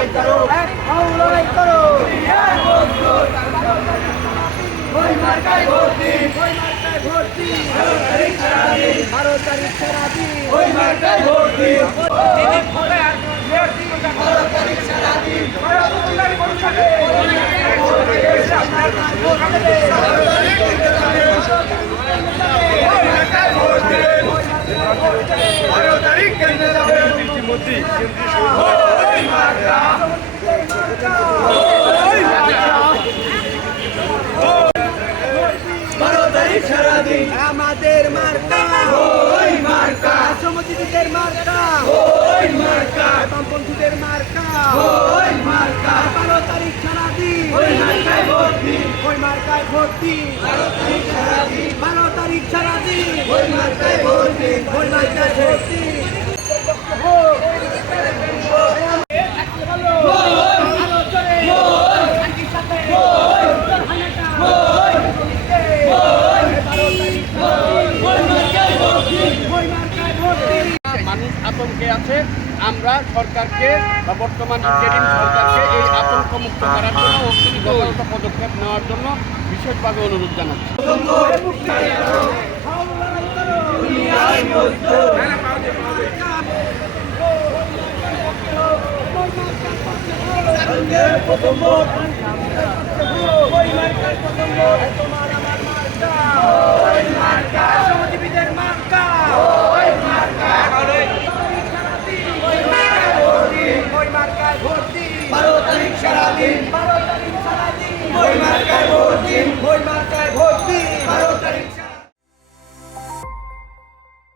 লড়াই করো, এক হও লড়াই করো। ওই মার্কায় ভোট দিন, ওই মার্কায় ভোট দিন, 12 তারিখ সারাদিন, 12 তারিখ সারাদিন, ওই মার্কায় ভোট দিন। 12 তারিখ সারাদিন, 12 তারিখ কেন্দ্রে যাবে ইতিমধ্যে ওই মার্কা, ওই মার্কা, 12 তারিখ সারাদিন আমাদের মার্কা, ওই মার্কা, শ্রমজীবীদের মার্কা, ওই মার্কা, বামপন্থীদের মার্কা, ওই মার্কা, 12 তারিখ সারাদিন, ওই মার্কায় ভোট দিন, ওই মার্কায় ভোট দিন, 12 তারিখ সারাদিন, 12 তারিখ সারাদিন, ওই মার্কায় ভোট দিন, ওই মার্কায় ভোট দিন। মানুষ আতঙ্কে আছে। আমরা সরকারকে বা বর্তমান ইন্টারিম সরকারকে এই আতঙ্ক মুক্ত করার জন্য অগ্রিম পদক্ষেপ নেওয়ার জন্য বিশেষভাবে অনুরোধ জানাচ্ছি। ওই মার্কা